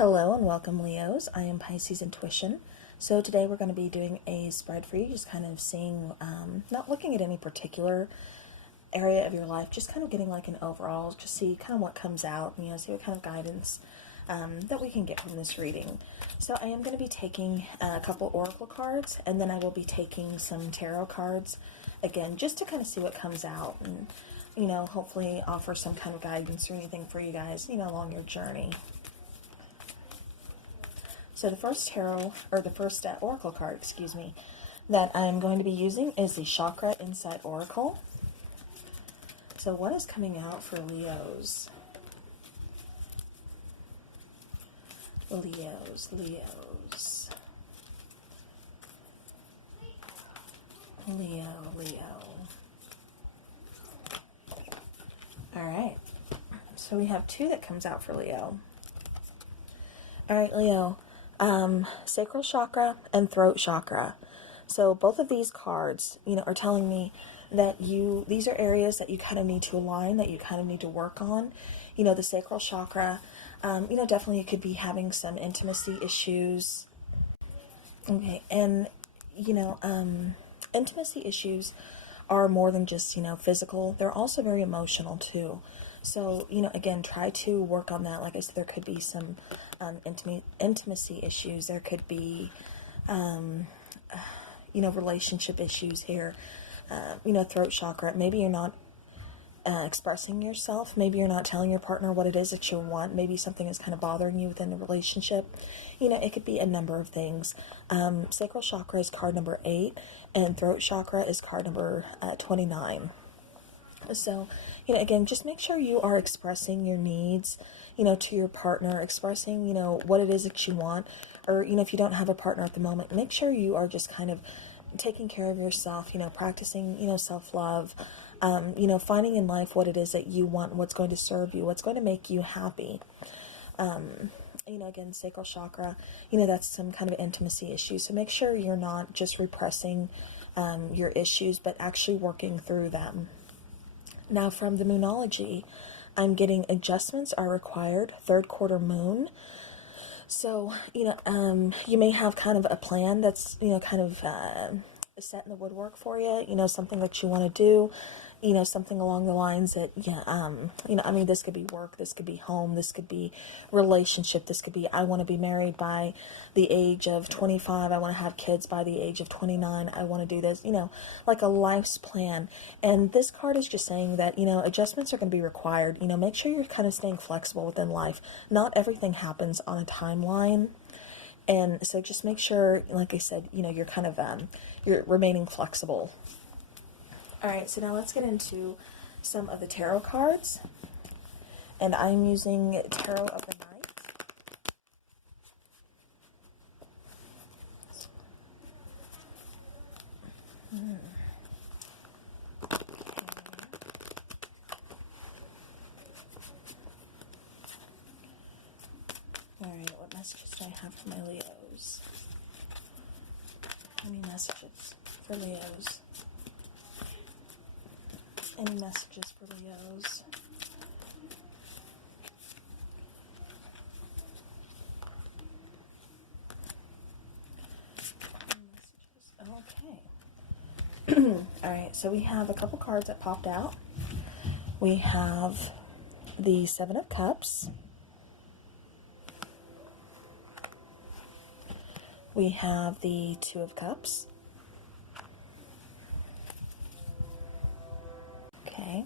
Hello and welcome, Leos. I am Pisces Intuition. So today we're going to be doing a spread for you, just kind of seeing, not looking at any particular area of your life, just kind of getting like an overall, just see kind of what comes out, see what kind of guidance that we can get from this reading. So I am going to be taking a couple oracle cards, and then I will be taking some tarot cards, again, just to kind of see what comes out and, hopefully offer some kind of guidance or anything for you guys, along your journey. So the first oracle card, that I'm going to be using is the Chakra Insight Oracle. So what is coming out for Leos? Leos. Leo. All right. So we have two that comes out for Leo. All right, Leo. Sacral chakra and throat chakra. So both of these cards, are telling me that these are areas that you kind of need to align, that you kind of need to work on. The sacral chakra, definitely you could be having some intimacy issues. Okay, and, intimacy issues are more than just, physical. They're also very emotional too. So, again, try to work on that. Like I said, there could be some intimacy issues. There could be, relationship issues here. Throat chakra. Maybe you're not expressing yourself. Maybe you're not telling your partner what it is that you want. Maybe something is kind of bothering you within the relationship. It could be a number of things. Sacral chakra is card number 8, and throat chakra is card number 29. So, again, just make sure you are expressing your needs, to your partner, expressing, what it is that you want, or, if you don't have a partner at the moment, make sure you are just kind of taking care of yourself, practicing, self-love, finding in life what it is that you want, what's going to serve you, what's going to make you happy. Again, sacral chakra, that's some kind of intimacy issue. So make sure you're not just repressing your issues, but actually working through them. Now, from the Moonology, I'm getting adjustments are required, third quarter moon. So, you may have kind of a plan that's, kind of set in the woodwork for you, something that you want to do, something along the lines that, this could be work, this could be home, this could be relationship, this could be, I want to be married by the age of 25, I want to have kids by the age of 29, I want to do this, like a life's plan. And this card is just saying that, adjustments are going to be required. Make sure you're kind of staying flexible within life. Not everything happens on a timeline. And so just make sure, like I said, you're kind of, you're remaining flexible. All right, so now let's get into some of the tarot cards. And I'm using Tarot of the Night. All right, what messages do I have for my Leos? Any messages for Leos? Any messages for Leos? Okay. All right, so we have a couple cards that popped out. We have the 7 of Cups. We have the 2 of Cups. Okay.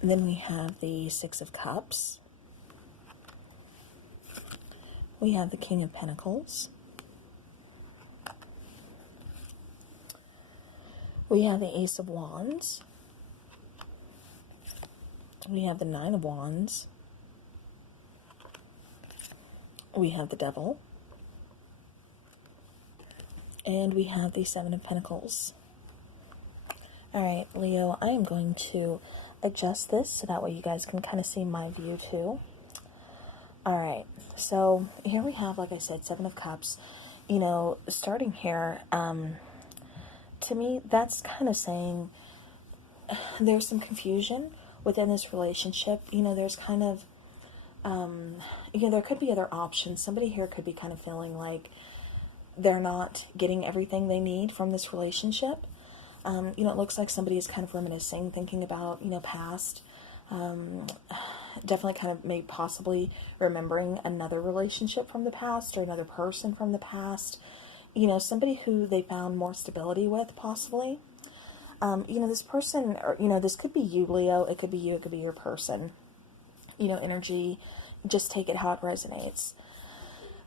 And then we have the 6 of Cups. We have the King of Pentacles. We have the Ace of Wands. We have the 9 of Wands. We have the Devil. And we have the 7 of Pentacles. All right, Leo, I am going to adjust this so that way you guys can kind of see my view too. All right, so here we have, like I said, 7 of Cups. Starting here, to me, that's kind of saying there's some confusion within this relationship. There's kind of There could be other options. Somebody here could be kind of feeling like they're not getting everything they need from this relationship. It looks like somebody is kind of reminiscing, thinking about, past, definitely kind of maybe possibly remembering another relationship from the past or another person from the past, somebody who they found more stability with, possibly. This person, or, this could be you, Leo, it could be you, it could be your person, energy, just take it how it resonates.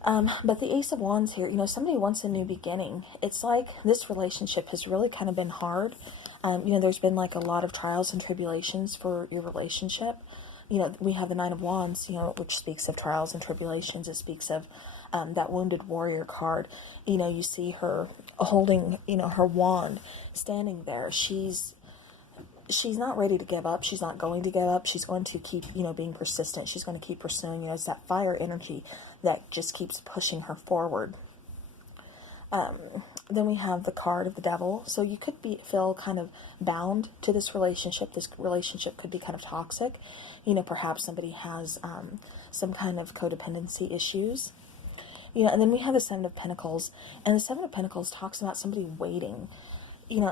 But the Ace of Wands here, somebody wants a new beginning. It's like this relationship has really kind of been hard. There's been like a lot of trials and tribulations for your relationship. We have the Nine of Wands, which speaks of trials and tribulations. It speaks of that wounded warrior card. You see her holding, her wand, standing there. She's not ready to give up. She's not going to give up. She's going to keep, being persistent. She's going to keep pursuing. It's that fire energy that just keeps pushing her forward. Then we have the card of the devil. So you could feel kind of bound to this relationship. This relationship could be kind of toxic. Perhaps somebody has some kind of codependency issues. And then we have the Seven of Pentacles. And the Seven of Pentacles talks about somebody waiting.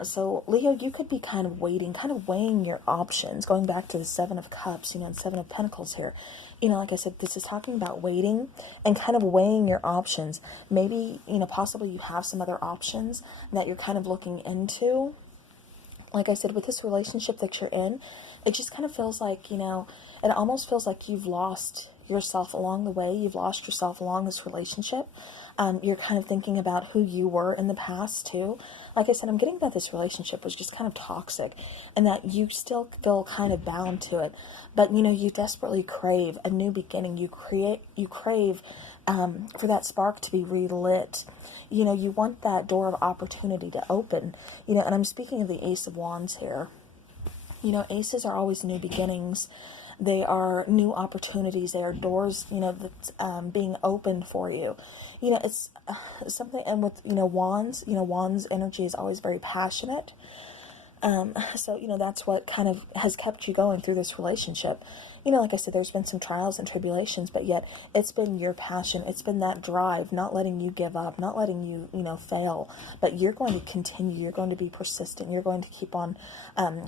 So Leo, you could be kind of waiting, kind of weighing your options, going back to the Seven of Cups, and Seven of Pentacles here. Like I said, this is talking about waiting and kind of weighing your options. Maybe, possibly you have some other options that you're kind of looking into. Like I said, with this relationship that you're in, it just kind of feels like, it almost feels like you've lost yourself along the way. You've lost yourself along this relationship. You're kind of thinking about who you were in the past too. Like I said, I'm getting that this relationship was just kind of toxic and that you still feel kind of bound to it. But, you desperately crave a new beginning. You crave for that spark to be relit. You want that door of opportunity to open. And I'm speaking of the Ace of Wands here. Aces are always new beginnings. They are new opportunities. They are doors, that's being opened for you. It's something, and with, wands, wands energy is always very passionate. So, that's what kind of has kept you going through this relationship. Like I said, there's been some trials and tribulations, but yet it's been your passion. It's been that drive, not letting you give up, not letting you, fail, but you're going to continue. You're going to be persistent. You're going to keep on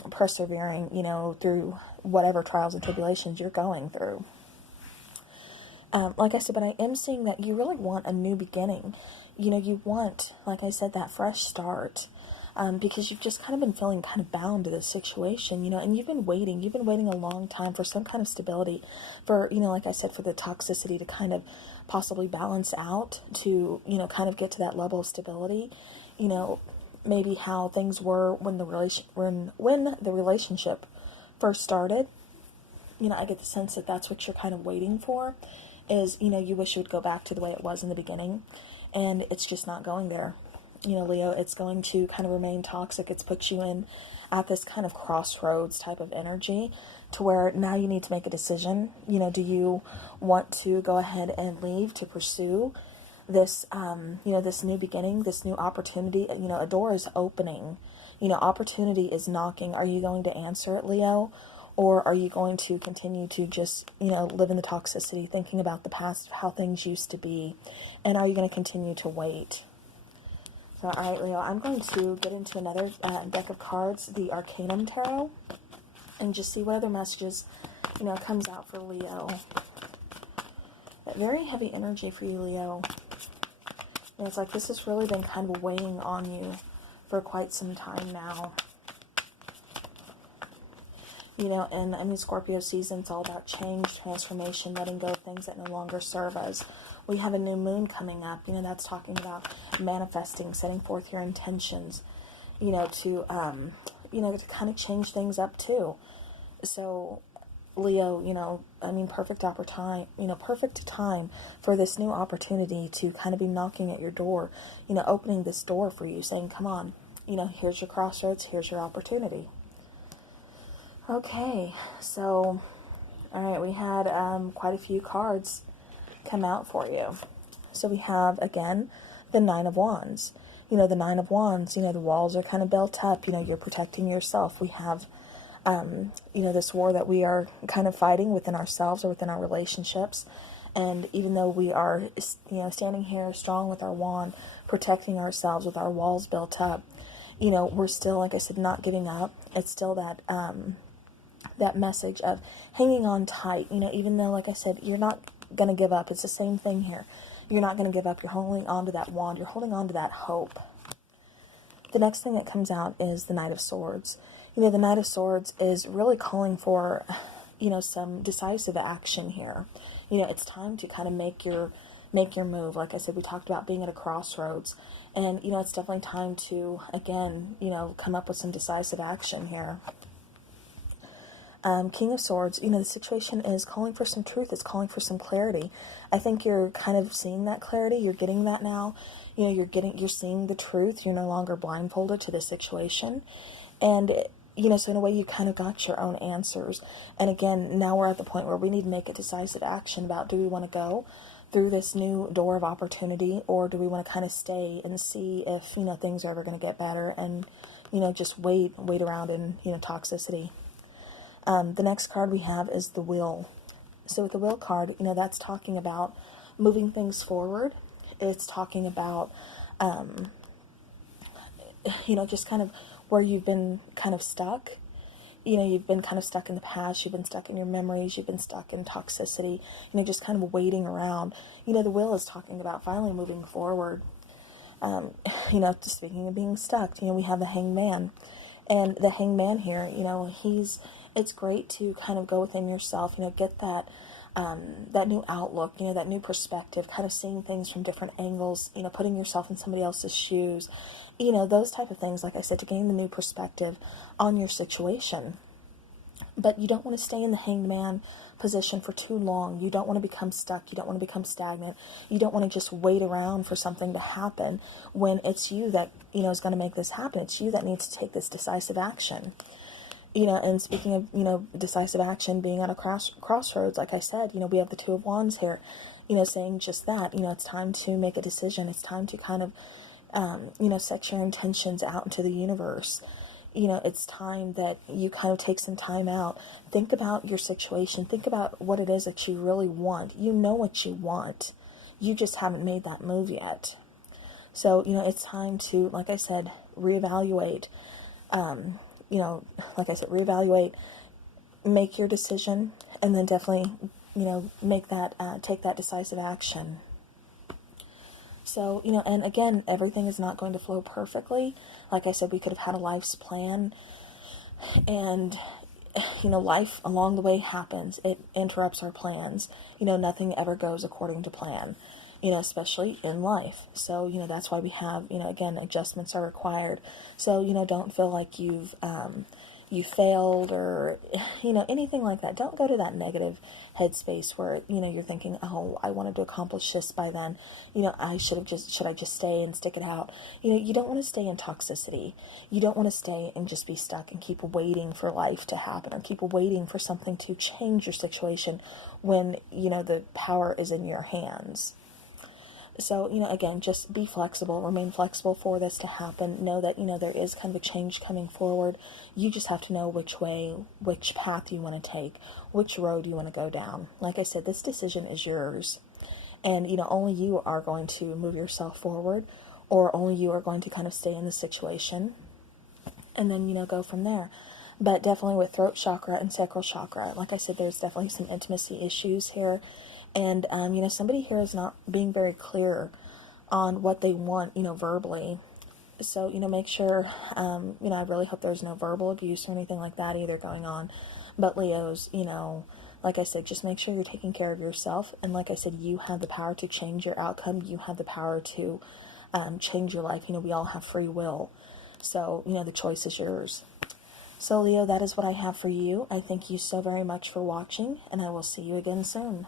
persevering, through whatever trials and tribulations you're going through. Like I said, but I am seeing that you really want a new beginning. You want, like I said, that fresh start. Because you've just kind of been feeling kind of bound to this situation, and you've been waiting a long time for some kind of stability, for, like I said, for the toxicity to kind of possibly balance out, to, kind of get to that level of stability, maybe how things were when the relationship first started. I get the sense that that's what you're kind of waiting for, is, you wish it would go back to the way it was in the beginning, and it's just not going there. Leo, it's going to kind of remain toxic. It's put you in at this kind of crossroads type of energy, to where now you need to make a decision. Do you want to go ahead and leave to pursue this, this new beginning, this new opportunity? A door is opening, opportunity is knocking. Are you going to answer it, Leo? Or are you going to continue to just, live in the toxicity, thinking about the past, how things used to be? And are you going to continue to wait? So, all right, Leo, I'm going to get into another deck of cards, the Arcanum Tarot, and just see what other messages, comes out for Leo. That very heavy energy for you, Leo. It's like this has really been kind of weighing on you for quite some time now. And Scorpio season, it's all about change, transformation, letting go of things that no longer serve us. We have a new moon coming up. That's talking about manifesting, setting forth your intentions, to kind of change things up too. So, Leo, perfect perfect time for this new opportunity to kind of be knocking at your door, opening this door for you, saying, come on, here's your crossroads, here's your opportunity. Okay, so, all right, we had quite a few cards come out for you. So we have, again, the Nine of Wands. The Nine of Wands, the walls are kind of built up, you're protecting yourself. We have this war that we are kind of fighting within ourselves or within our relationships. And even though we are, standing here strong with our wand, protecting ourselves with our walls built up, we're still, like I said, not giving up. It's still that message of hanging on tight, even though, like I said, you're not going to give up. It's the same thing here. You're not going to give up. You're holding on to that wand. You're holding on to that hope. The next thing that comes out is the Knight of Swords. The Knight of Swords is really calling for, some decisive action here. It's time to kind of make your move. Like I said, we talked about being at a crossroads, and, it's definitely time to, again, come up with some decisive action here. King of Swords, the situation is calling for some truth. It's calling for some clarity. I think you're kind of seeing that clarity. You're getting that now. You're seeing the truth. You're no longer blindfolded to the situation. And, so in a way you kind of got your own answers. And again, now we're at the point where we need to make a decisive action about, do we want to go through this new door of opportunity, or do we want to kind of stay and see if, things are ever going to get better, and, just wait around in, toxicity. The next card we have is the Will. So with the Will card, that's talking about moving things forward. It's talking about, just kind of where you've been kind of stuck. You've been kind of stuck in the past. You've been stuck in your memories. You've been stuck in toxicity. Just kind of waiting around. The Will is talking about finally moving forward. Speaking of being stuck, we have the Hangman. And the Hangman here, it's great to kind of go within yourself, get that new outlook, that new perspective, kind of seeing things from different angles, putting yourself in somebody else's shoes, those type of things, like I said, to gain the new perspective on your situation. But you don't want to stay in the Hangman position for too long. You don't want to become stuck. You don't want to become stagnant. You don't want to just wait around for something to happen when it's you that, is going to make this happen. It's you that needs to take this decisive action. And speaking of, decisive action, being at a crossroads, like I said, we have the Two of Wands here, saying just that, it's time to make a decision. It's time to kind of, set your intentions out into the universe. It's time that you kind of take some time out. Think about your situation. Think about what it is that you really want. You know what you want. You just haven't made that move yet. So, it's time to, like I said, reevaluate, reevaluate, make your decision, and then definitely, make that, take that decisive action. So, and again, everything is not going to flow perfectly. Like I said, we could have had a life's plan, and, life along the way happens. It interrupts our plans. Nothing ever goes according to plan, especially in life. So, that's why we have, again, adjustments are required. So, don't feel like you failed or, anything like that. Don't go to that negative headspace where, you're thinking, oh, I wanted to accomplish this by then. Should I just stay and stick it out? You don't want to stay in toxicity. You don't want to stay and just be stuck and keep waiting for life to happen, or keep waiting for something to change your situation when, the power is in your hands. So, again, just be flexible, remain flexible for this to happen. Know that, there is kind of a change coming forward. You just have to know which path you want to take, which road you want to go down. Like I said, this decision is yours. And, only you are going to move yourself forward, or only you are going to kind of stay in the situation and then, go from there. But definitely with throat chakra and sacral chakra, like I said, there's definitely some intimacy issues here. And, somebody here is not being very clear on what they want, verbally. So, make sure, I really hope there's no verbal abuse or anything like that either going on. But Leos, like I said, just make sure you're taking care of yourself. And like I said, you have the power to change your outcome. You have the power to change your life. We all have free will. So, the choice is yours. So, Leo, that is what I have for you. I thank you so very much for watching, and I will see you again soon.